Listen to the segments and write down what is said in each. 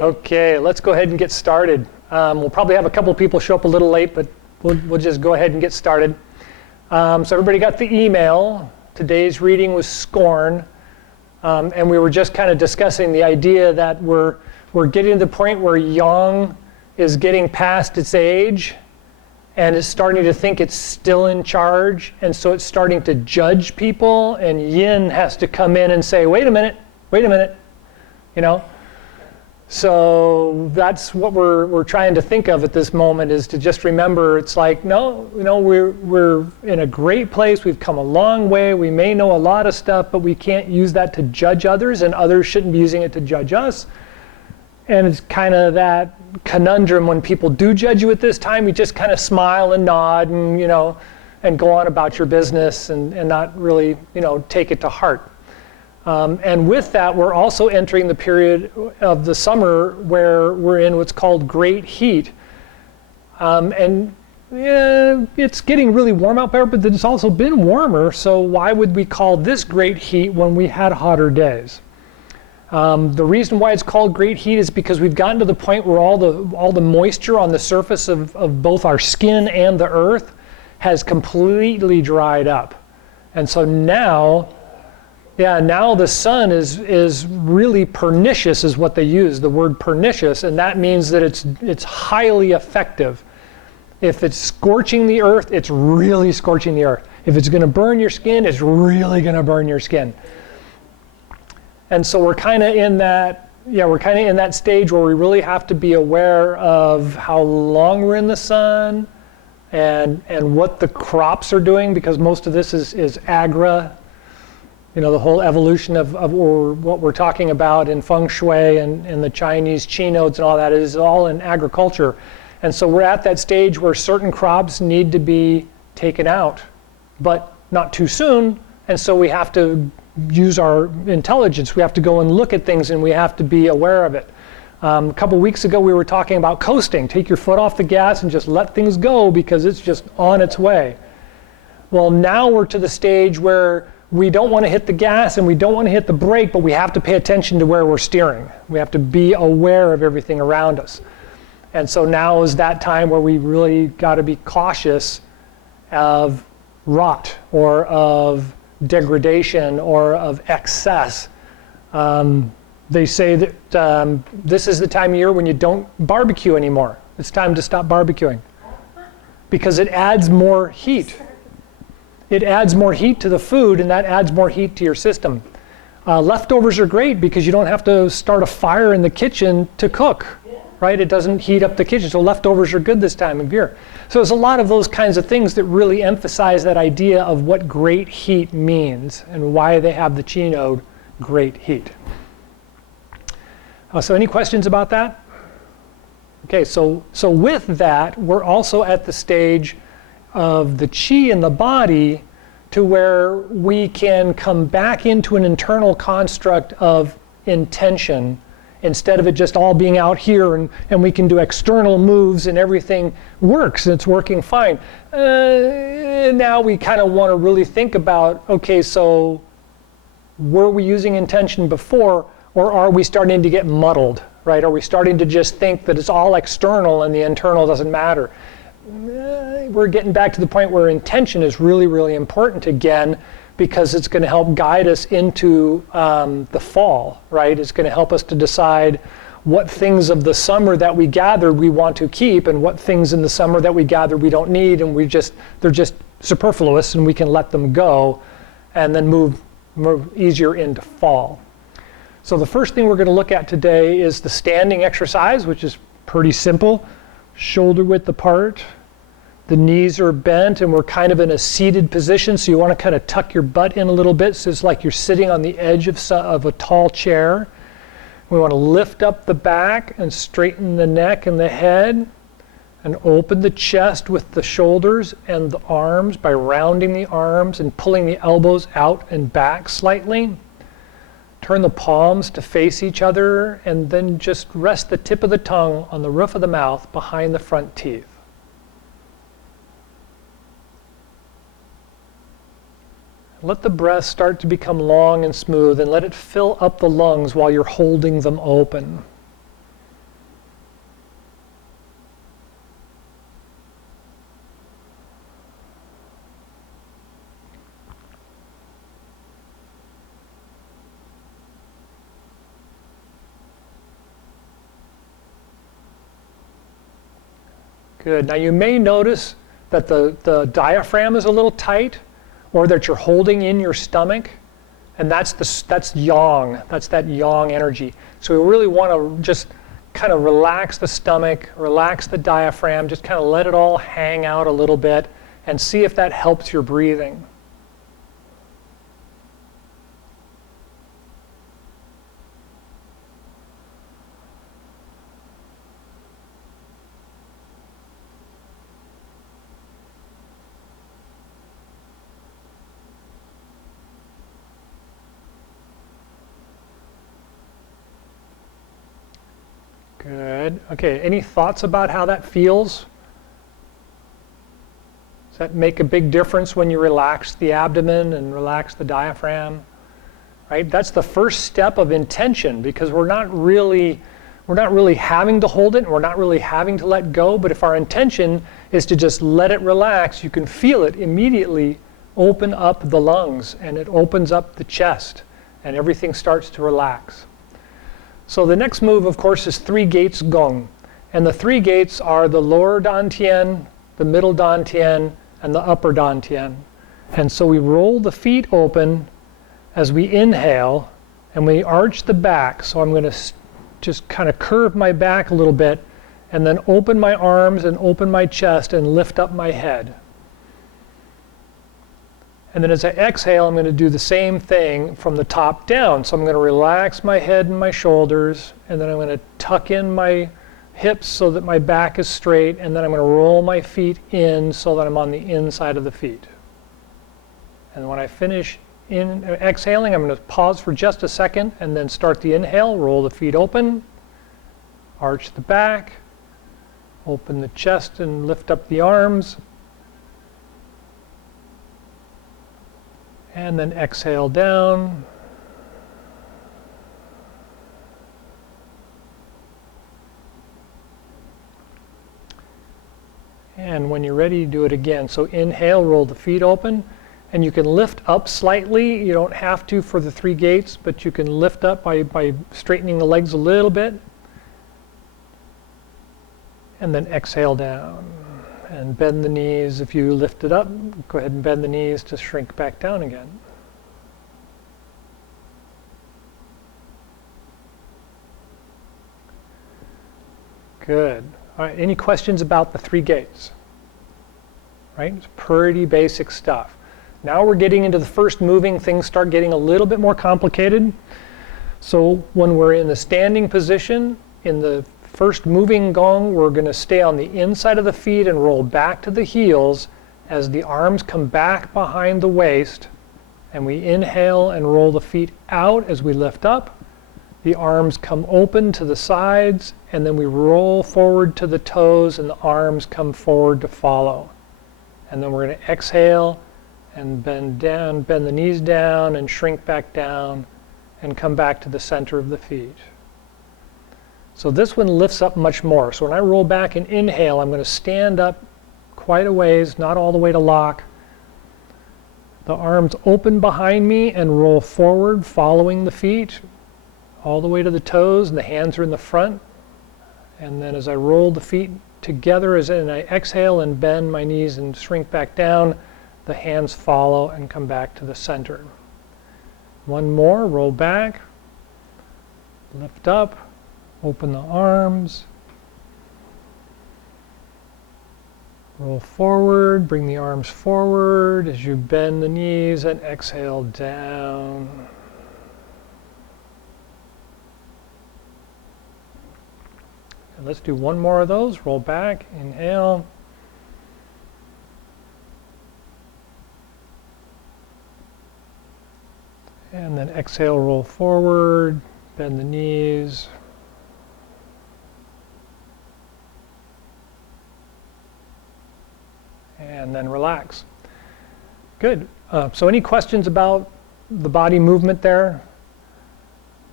Okay, let's go ahead and get started. We'll probably have a couple people show up a little late, but we'll just go ahead and get started. So everybody got the email. Today's reading was Scorn. And we were just kind of discussing the idea that we're getting to the point where Yang is getting past its age and is starting to think it's still in charge, and so it's starting to judge people, and Yin has to come in and say, wait a minute, you know? So that's what we're trying to think of at this moment, is to just remember, it's like, no, we're in a great place, we've come a long way, we may know a lot of stuff, but we can't use that to judge others, and others shouldn't be using it to judge us. And it's kind of that conundrum when people do judge you at this time, you just kind of smile and nod and, and go on about your business and not really, take it to heart. And with that, we're also entering the period of the summer where we're in what's called great heat. It's getting really warm out there, but it's also been warmer. So why would we call this great heat when we had hotter days? The reason why it's called great heat is because we've gotten to the point where all the moisture on the surface of both our skin and the earth has completely dried up. And so now the sun is really pernicious, is what they use, the word pernicious, and that means that it's highly effective. If it's scorching the earth, it's really scorching the earth. If it's going to burn your skin, it's really going to burn your skin. And so we're kind of in that stage where we really have to be aware of how long we're in the sun and what the crops are doing, because most of this is agra. The whole evolution of what we're talking about in feng shui and the Chinese chi nodes and all that is all in agriculture. And so we're at that stage where certain crops need to be taken out, but not too soon. And so we have to use our intelligence. We have to go and look at things, and we have to be aware of it. A couple weeks ago, we were talking about coasting. Take your foot off the gas and just let things go, because it's just on its way. Well, now we're to the stage where we don't want to hit the gas and we don't want to hit the brake, but we have to pay attention to where we're steering. We have to be aware of everything around us. And so now is that time where we really got to be cautious of rot or of degradation or of excess. They say that this is the time of year when you don't barbecue anymore. It's time to stop barbecuing because it adds more heat. It adds more heat to the food, and that adds more heat to your system. Leftovers are great because you don't have to start a fire in the kitchen to cook, right? It doesn't heat up the kitchen, so leftovers are good this time of year. So there's a lot of those kinds of things that really emphasize that idea of what great heat means and why they have the chi node great heat. So any questions about that? Okay, so with that, we're also at the stage of the chi in the body to where we can come back into an internal construct of intention instead of it just all being out here and we can do external moves and everything works and it's working fine. Now we kind of want to really think about, okay, so were we using intention before, or are we starting to get muddled, right? Are we starting to just think that it's all external and the internal doesn't matter? We're getting back to the point where intention is really, really important again, because it's going to help guide us into the fall, right? It's going to help us to decide what things of the summer that we gathered we want to keep, and what things in the summer that we gathered we don't need, and they're just superfluous, and we can let them go, and then move easier into fall. So the first thing we're going to look at today is the standing exercise, which is pretty simple. Shoulder width apart. The knees are bent and we're kind of in a seated position, so you want to kind of tuck your butt in a little bit so it's like you're sitting on the edge of a tall chair. We want to lift up the back and straighten the neck and the head and open the chest with the shoulders and the arms by rounding the arms and pulling the elbows out and back slightly. Turn the palms to face each other and then just rest the tip of the tongue on the roof of the mouth behind the front teeth. Let the breath start to become long and smooth, and let it fill up the lungs while you're holding them open. Good. Now you may notice that the diaphragm is a little tight, or that you're holding in your stomach, and that's yang. That's that yang energy. So we really want to just kind of relax the stomach, relax the diaphragm, just kind of let it all hang out a little bit, and see if that helps your breathing. Good. Okay, any thoughts about how that feels? Does that make a big difference when you relax the abdomen and relax the diaphragm? Right? That's the first step of intention, because we're not really having to hold it, and we're not really having to let go, but if our intention is to just let it relax, you can feel it immediately open up the lungs, and it opens up the chest, and everything starts to relax. So the next move, of course, is 3 gates Gung. And the 3 gates are the lower Dantian, the middle Dantian, and the upper Dantian. And so we roll the feet open as we inhale, and we arch the back. So I'm going to just kind of curve my back a little bit, and then open my arms and open my chest and lift up my head. And then as I exhale, I'm going to do the same thing from the top down. So I'm going to relax my head and my shoulders, and then I'm going to tuck in my hips so that my back is straight, and then I'm going to roll my feet in so that I'm on the inside of the feet. And when I finish exhaling, I'm going to pause for just a second and then start the inhale. Roll the feet open, arch the back, open the chest and lift up the arms. And then exhale down. And when you're ready, do it again. So inhale, roll the feet open, and you can lift up slightly. You don't have to for the 3 gates, but you can lift up by straightening the legs a little bit. And then exhale down. And bend the knees. If you lift it up, go ahead and bend the knees to shrink back down again. Good. All right, any questions about the 3 gates? Right, it's pretty basic stuff. Now we're getting into the first moving, things start getting a little bit more complicated. So when we're in the standing position, in the first moving Gong, we're going to stay on the inside of the feet and roll back to the heels as the arms come back behind the waist, and we inhale and roll the feet out as we lift up. The arms come open to the sides, and then we roll forward to the toes, and the arms come forward to follow. And then we're going to exhale and bend down, bend the knees down and shrink back down and come back to the center of the feet. So this one lifts up much more. So when I roll back and inhale, I'm going to stand up quite a ways, not all the way to lock. The arms open behind me and roll forward, following the feet, all the way to the toes, and the hands are in the front. And then as I roll the feet together, and I exhale and bend my knees and shrink back down, the hands follow and come back to the center. One more, roll back, lift up, open the arms, roll forward, bring the arms forward as you bend the knees and exhale down. And let's do one more of those. Roll back, inhale. And then exhale, roll forward, bend the knees. And then relax. Good. So any questions about the body movement there?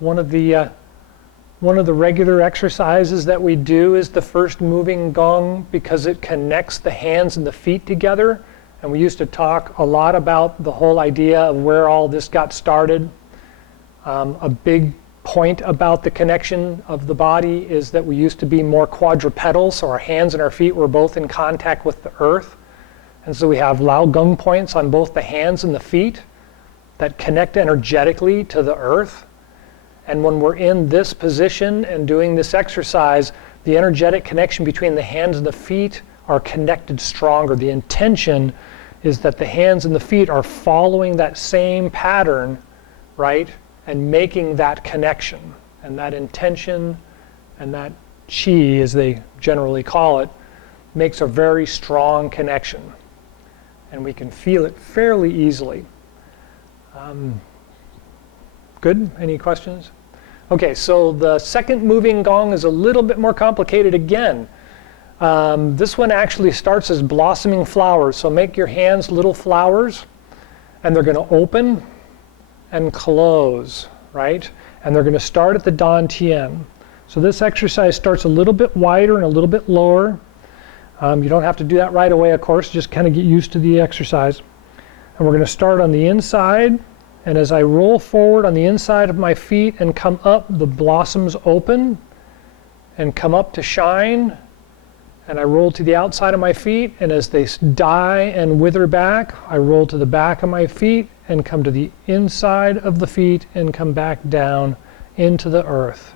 One of the regular exercises that we do is the first moving gong because it connects the hands and the feet together. And we used to talk a lot about the whole idea of where all this got started. A big point about the connection of the body is that we used to be more quadrupedal, so our hands and our feet were both in contact with the earth. And so we have Lao Gung points on both the hands and the feet that connect energetically to the earth. And when we're in this position and doing this exercise, the energetic connection between the hands and the feet are connected stronger. The intention is that the hands and the feet are following that same pattern, right? And making that connection. And that intention and that chi, as they generally call it, makes a very strong connection. And we can feel it fairly easily. Good? Any questions? Okay, so the second moving gong is a little bit more complicated again. This one actually starts as blossoming flowers. So make your hands little flowers, and they're going to open and close, right? And they're going to start at the Dan Tian. So this exercise starts a little bit wider and a little bit lower. You don't have to do that right away, of course, just kind of get used to the exercise. And we're going to start on the inside, and as I roll forward on the inside of my feet and come up, the blossoms open and come up to shine, and I roll to the outside of my feet, and as they die and wither back, I roll to the back of my feet and come to the inside of the feet and come back down into the earth.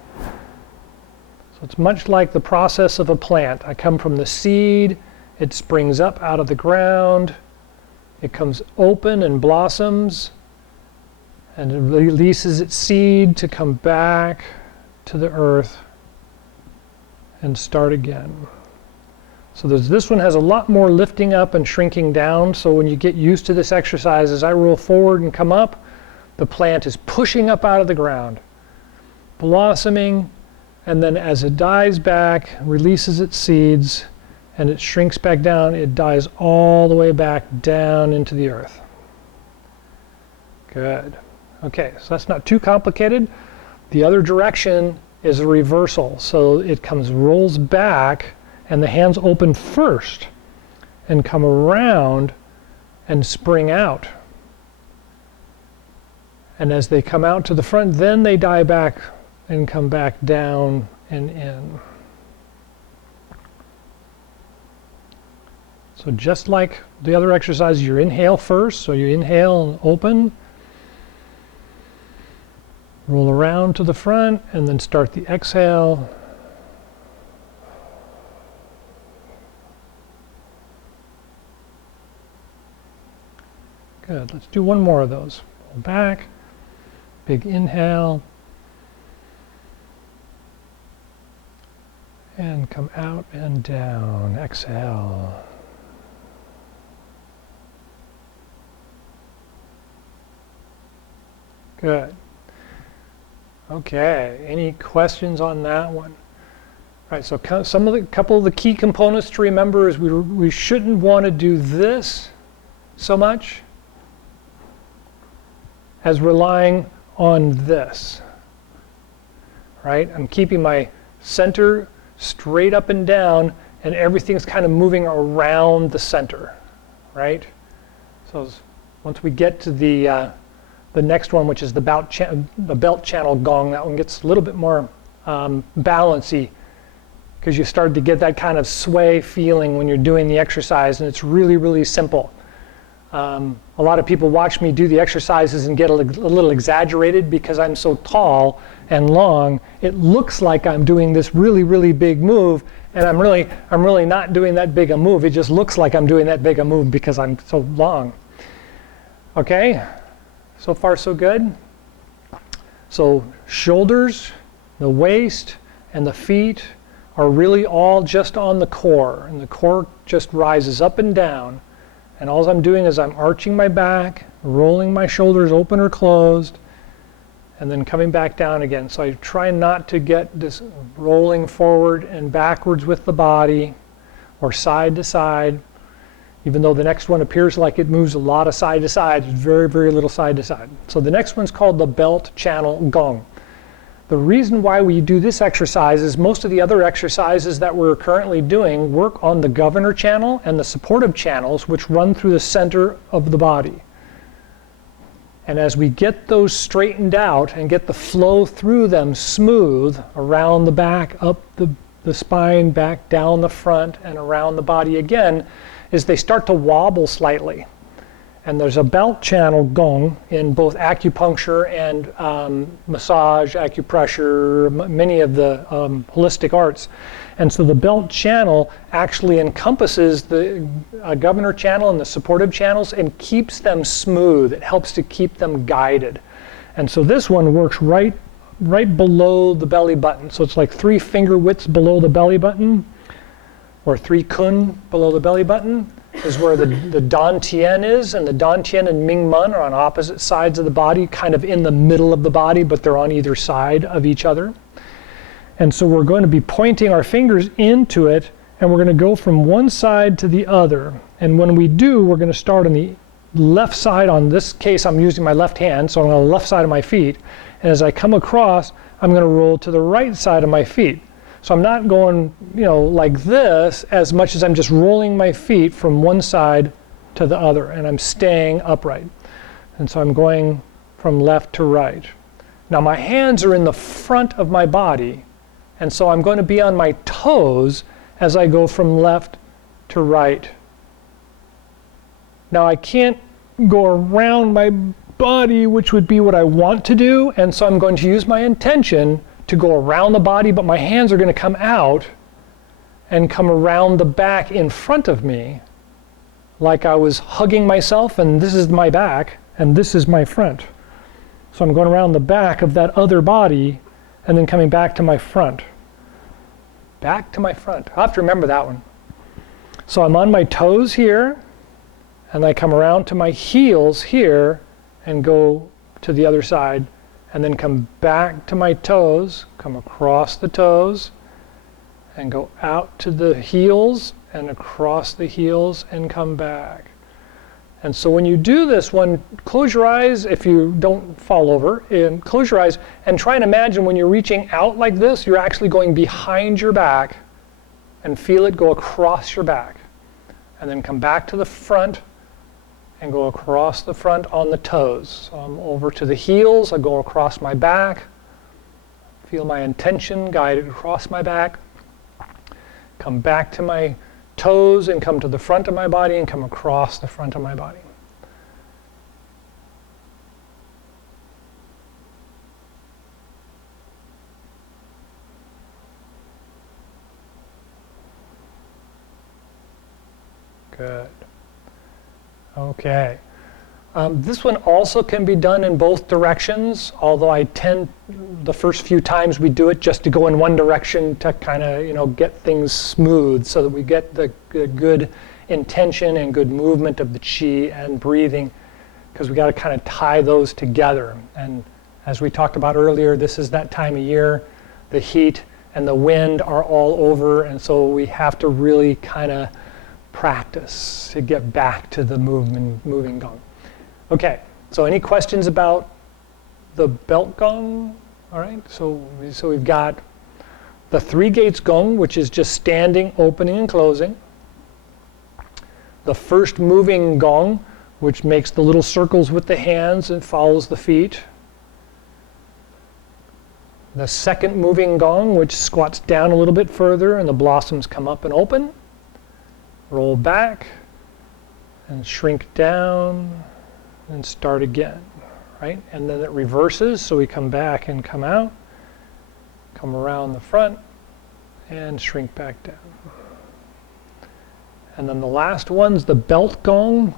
So it's much like the process of a plant. I come from the seed, it springs up out of the ground, it comes open and blossoms, and it releases its seed to come back to the earth and start again. So this one has a lot more lifting up and shrinking down. So when you get used to this exercise, as I roll forward and come up, the plant is pushing up out of the ground, blossoming, and then as it dies back, releases its seeds, and it shrinks back down, it dies all the way back down into the earth. Good. Okay, so that's not too complicated. The other direction is a reversal. So it rolls back, and the hands open first and come around and spring out. And as they come out to the front, then they die back and come back down and in. So just like the other exercise, you inhale first, so you inhale and open, roll around to the front, and then start the exhale. Good, let's do one more of those. Roll back, big inhale, and come out and down, exhale. Good. Okay, any questions on that one? All right, so couple of the key components to remember is we shouldn't want to do this so much as relying on this, right? I'm keeping my center straight up and down, and everything's kind of moving around the center, right? So once we get to the next one, which is the belt channel gong, that one gets a little bit more balancy, because you start to get that kind of sway feeling when you're doing the exercise, and it's really, really simple. A lot of people watch me do the exercises and get a little exaggerated because I'm so tall and long. It looks like I'm doing this really, really big move, and I'm really not doing that big a move. It just looks like I'm doing that big a move because I'm so long. Okay, so far so good. So shoulders, the waist, and the feet are really all just on the core, and the core just rises up and down. And all I'm doing is I'm arching my back, rolling my shoulders open or closed, and then coming back down again. So I try not to get this rolling forward and backwards with the body or side to side. even though the next one appears like it moves a lot of side to side, it's very, very little side to side. So the next one's called the belt channel gong. The reason why we do this exercise is most of the other exercises that we're currently doing work on the governor channel and the supportive channels, which run through the center of the body. And as we get those straightened out and get the flow through them smooth around the back, up the spine, back down the front, and around the body again, is they start to wobble slightly. And there's a belt channel gong in both acupuncture and massage, acupressure, many of the holistic arts. And so the belt channel actually encompasses the governor channel and the supportive channels and keeps them smooth. It helps to keep them guided. And so this one works right below the belly button. So it's like 3 finger widths below the belly button, or 3 kun below the belly button, is where the dantian is, and the dantian and mingmen are on opposite sides of the body, kind of in the middle of the body, but they're on either side of each other. And so we're going to be pointing our fingers into it, and we're going to go from one side to the other. And when we do, we're going to start on the left side. On this case, I'm using my left hand, so I'm on the left side of my feet. And as I come across, I'm going to roll to the right side of my feet. So I'm not going, like this as much as I'm just rolling my feet from one side to the other, and I'm staying upright. And so I'm going from left to right. Now my hands are in the front of my body, and so I'm going to be on my toes as I go from left to right. Now I can't go around my body, which would be what I want to do, and so I'm going to use my intention to go around the body, but my hands are going to come out and come around the back in front of me, like I was hugging myself, and this is my back, and this is my front. So I'm going around the back of that other body, and then coming back to my front. Back to my front. I'll have to remember that one. So I'm on my toes here, and I come around to my heels here, and go to the other side, and then come back to my toes, come across the toes, and go out to the heels, and across the heels, and come back. And so when you do this one, close your eyes if you don't fall over, and close your eyes and try and imagine when you're reaching out like this, you're actually going behind your back, and feel it go across your back. And then come back to the front, and go across the front on the toes. So I'm over to the heels, I go across my back, feel my intention guided across my back, come back to my toes and come to the front of my body and come across the front of my body. Good. Okay. This one also can be done in both directions, although I tend, the first few times we do it, just to go in one direction to kind of, get things smooth so that we get the good intention and good movement of the chi and breathing, because we got to kind of tie those together. And as we talked about earlier, this is that time of year, the heat and the wind are all over, and so we have to really kind of practice to get back to the moving gong. Okay, so any questions about the belt gong? All right, so we've got the 3 gates gong, which is just standing, opening, and closing. The first moving gong, which makes the little circles with the hands and follows the feet. The second moving gong, which squats down a little bit further and the blossoms come up and open. Roll back and shrink down and start again, right? And then it reverses, so we come back and come out, come around the front, and shrink back down. And then the last one's the belt gong,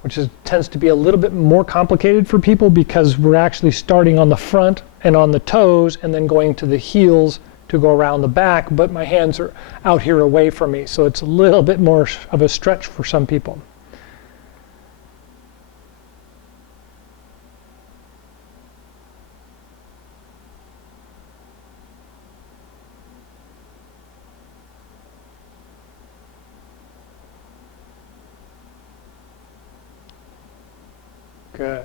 which tends to be a little bit more complicated for people because we're actually starting on the front and on the toes and then going to the heels to go around the back, but my hands are out here away from me, so it's a little bit more of a stretch for some people. Good.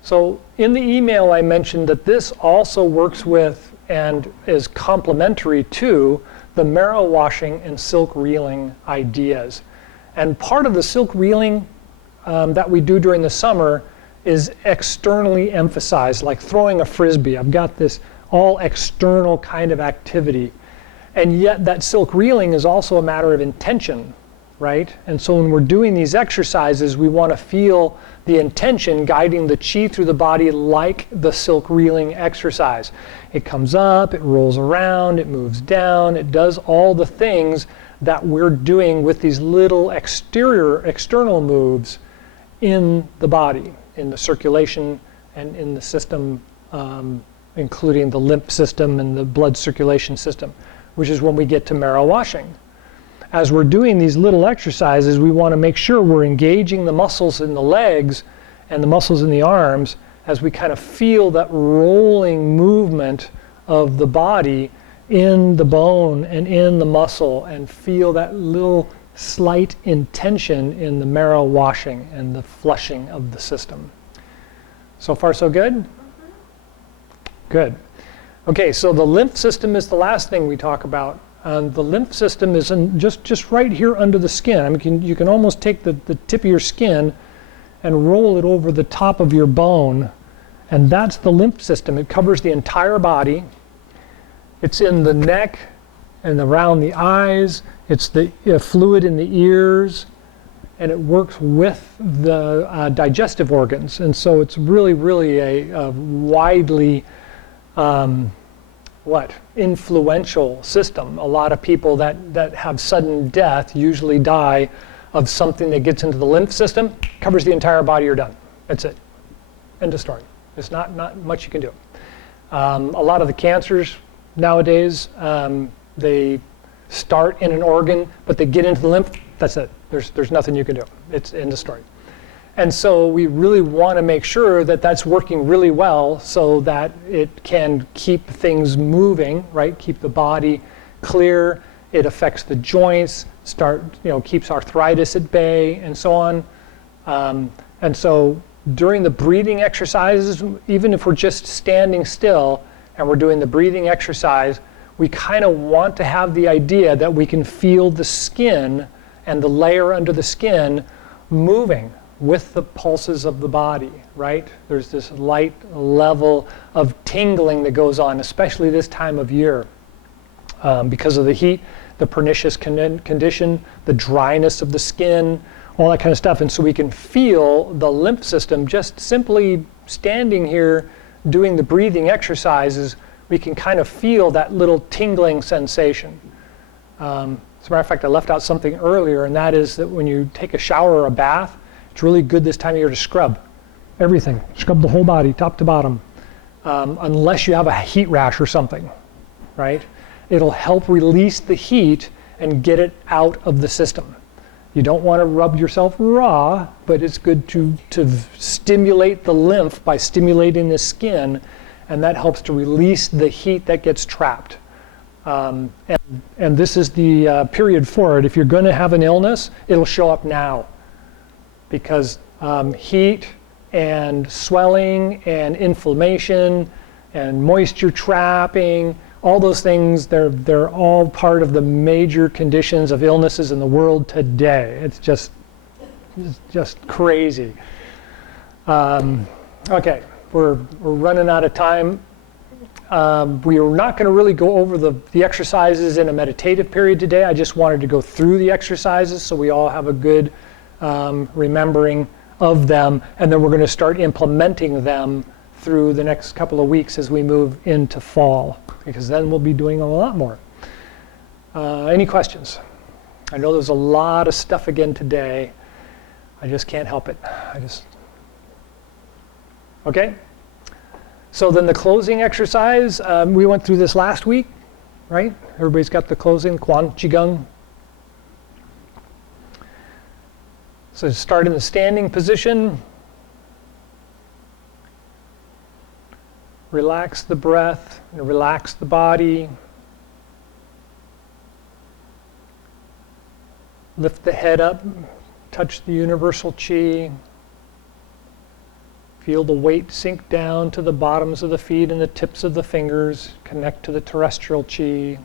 So in the email I mentioned that this also works with and is complementary to the marrow washing and silk reeling ideas. And part of the silk reeling that we do during the summer is externally emphasized, like throwing a frisbee. I've got this all external kind of activity. And yet that silk reeling is also a matter of intention, right? And so when we're doing these exercises, we want to feel the intention guiding the chi through the body like the silk reeling exercise. It comes up, it rolls around, it moves down, it does all the things that we're doing with these little external moves in the body, in the circulation and in the system, including the lymph system and the blood circulation system, which is when we get to marrow washing. As we're doing these little exercises, we want to make sure we're engaging the muscles in the legs and the muscles in the arms as we kind of feel that rolling movement of the body in the bone and in the muscle, and feel that little slight intention in the marrow washing and the flushing of the system. So far, so good? Mm-hmm. Good. Okay, so the lymph system is the last thing we talk about. The lymph system is just right here under the skin. I mean, you can almost take the tip of your skin and roll it over the top of your bone, and that's the lymph system. It covers the entire body. It's in the neck and around the eyes. It's the fluid in the ears, and it works with the digestive organs. And so it's really a widely influential system. A lot of people that have sudden death usually die of something that gets into the lymph system, covers the entire body, you're done. That's it. End of story. There's not much you can do. A lot of the cancers nowadays, they start in an organ, but they get into the lymph, that's it. There's nothing you can do. It's end of story. And so we really want to make sure that that's working really well so that it can keep things moving, right? Keep the body clear. It affects the joints, keeps arthritis at bay, and so on. And so during the breathing exercises, even if we're just standing still and we're doing the breathing exercise, we kind of want to have the idea that we can feel the skin and the layer under the skin moving with the pulses of the body, right? There's this light level of tingling that goes on, especially this time of year, because of the heat, the pernicious condition, the dryness of the skin, all that kind of stuff. And so we can feel the lymph system just simply standing here doing the breathing exercises. We can kind of feel that little tingling sensation. As a matter of fact, I left out something earlier, and that is that when you take a shower or a bath, it's really good this time of year to scrub everything. Scrub the whole body, top to bottom, unless you have a heat rash or something, right? It'll help release the heat and get it out of the system. You don't want to rub yourself raw, but it's good to stimulate the lymph by stimulating the skin, and that helps to release the heat that gets trapped. And this is the period for it. If you're going to have an illness, it'll show up now. Because heat and swelling and inflammation and moisture trapping, all those things, they're all part of the major conditions of illnesses in the world today. It's just crazy. Okay, we're running out of time. We are not going to really go over the exercises in a meditative period today. I just wanted to go through the exercises so we all have a good remembering of them, and then we're going to start implementing them through the next couple of weeks as we move into fall, because then we'll be doing a lot more. Any questions? I know there's a lot of stuff again today. I just can't help it. Okay? So then the closing exercise, we went through this last week, right? Everybody's got the closing, Chi Gung. So start in the standing position. Relax the breath, and relax the body. Lift the head up, touch the universal chi. Feel the weight sink down to the bottoms of the feet and the tips of the fingers. Connect to the terrestrial chi.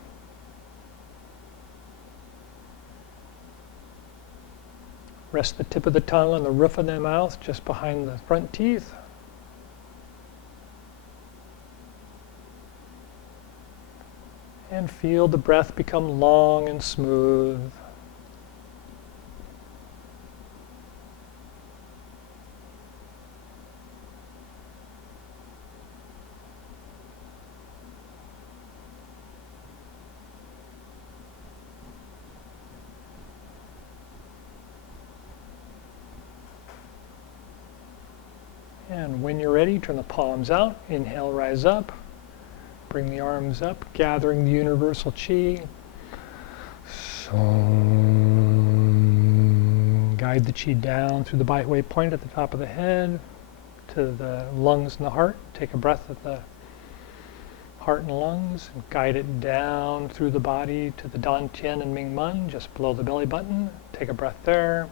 Rest the tip of the tongue on the roof of the mouth, just behind the front teeth. And feel the breath become long and smooth. And when you're ready, turn the palms out. Inhale, rise up. Bring the arms up, gathering the universal chi. Guide the chi down through the byway point at the top of the head to the lungs and the heart. Take a breath at the heart and lungs, and guide it down through the body to the Dantian and Mingmen, just below the belly button. Take a breath there.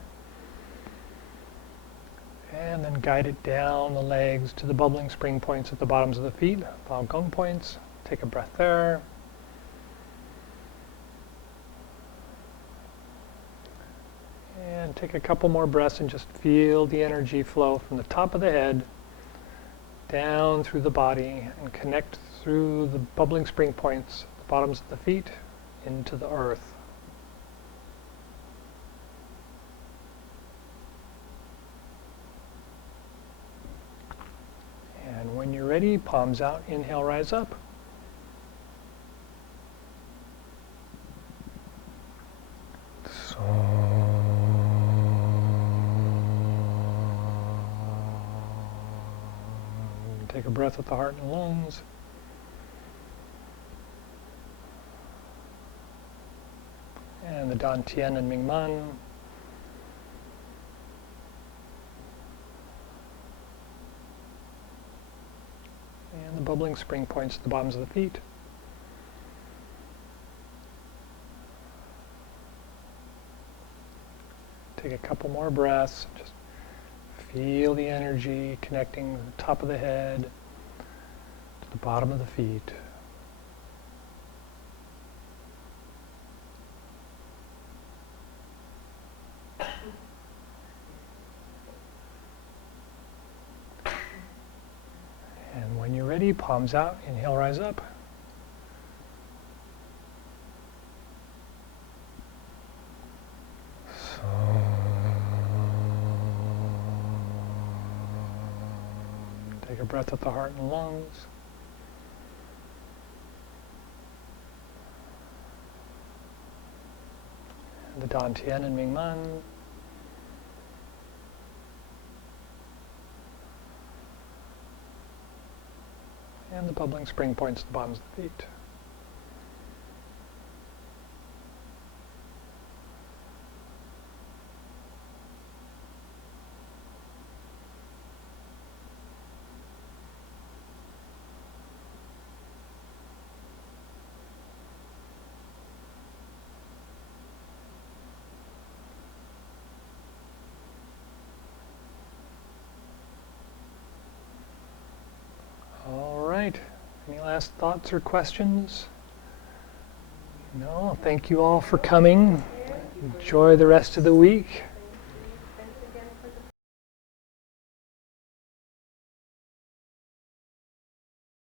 And then guide it down the legs to the bubbling spring points at the bottoms of the feet, Bao Gong points. Take a breath there. And take a couple more breaths and just feel the energy flow from the top of the head down through the body and connect through the bubbling spring points, the bottoms of the feet, into the earth. And when you're ready, palms out, inhale, rise up. Take a breath with the heart and lungs. And the Dantian and Mingmen. And the bubbling spring points at the bottoms of the feet. Take a couple more breaths. Just feel the energy connecting the top of the head to the bottom of the feet. And when you're ready, palms out, inhale, rise up. Take a breath at the heart and lungs. And the Dantian and Mingmen. And the bubbling spring points at the bottoms of the feet. Any last thoughts or questions? No, thank you all for coming. Enjoy the rest of the week.